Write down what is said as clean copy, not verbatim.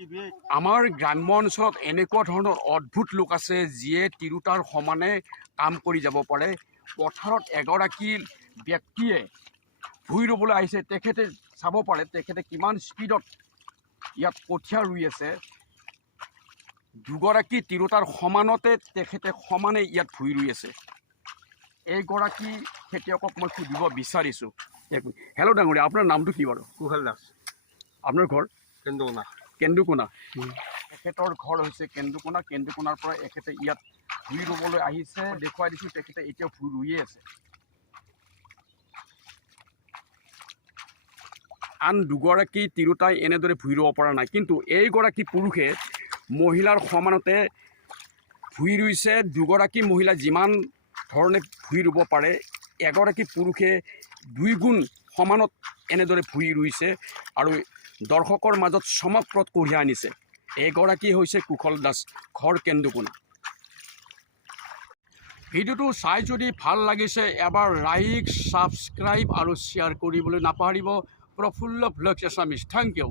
আমাৰ গ্ৰাম্য অঞ্চলত এনেকুৱা ধৰণৰ অদ্ভুত লোক আছে যিয়ে তিৰোতাৰ সমানে কাম কৰি যাব পাৰে। পথাৰত এগৰাকী ব্যক্তিয়ে ভূঁই ৰুবলৈ আহিছে, তেখেতে চাব পাৰে তেখেতে কিমান স্পীডত ইয়াত কঠীয়া ৰুই আছে। দুগৰাকী তিৰোতাৰ সমানতে তেখেতে সমানে ইয়াত ভূঁই ৰুই আছে। এইগৰাকী খেতিয়কক মই সুধিব বিচাৰিছোঁ। হেল্ল' ডাঙৰীয়া, আপোনাৰ নামটো কি বাৰু? কুশল দাস। আপোনাৰ ঘৰ কেন্দুকোনা। কেন্দুকোনা। তেখেতৰ ঘৰ হৈছে কেন্দুকোনা। কেন্দুকোনাৰ পৰা এখেতে ইয়াত ভূঁই ৰুবলৈ আহিছে। দেখুৱাই দিছোঁ, তেখেতে এতিয়াও ভূঁই ৰুইয়ে আছে। আন দুগৰাকী তিৰোতাই এনেদৰে ভূঁই ৰুব পৰা নাই, কিন্তু এইগৰাকী পুৰুষে মহিলাৰ সমানতে ভূঁই ৰুইছে। দুগৰাকী মহিলা যিমান ধৰণে ভূঁই ৰুব পাৰে, এগৰাকী পুৰুষে 2 গুণ সমানত এনেদৰে ভূঁই ৰুইছে আৰু দৰ্শকৰ মাজত চমকপ্ৰদ কঢ়িয়াই আনিছে। এগৰাকী হৈছে কুশল দাস, ঘৰ কেন্দুকোনা। ভিডিঅ'টো চাই যদি ভাল লাগিছে এবাৰ লাইক, ছাবস্ক্ৰাইব আৰু শ্বেয়াৰ কৰিবলৈ নাপাহৰিব। Prafulla blogs Assamese. Thank U.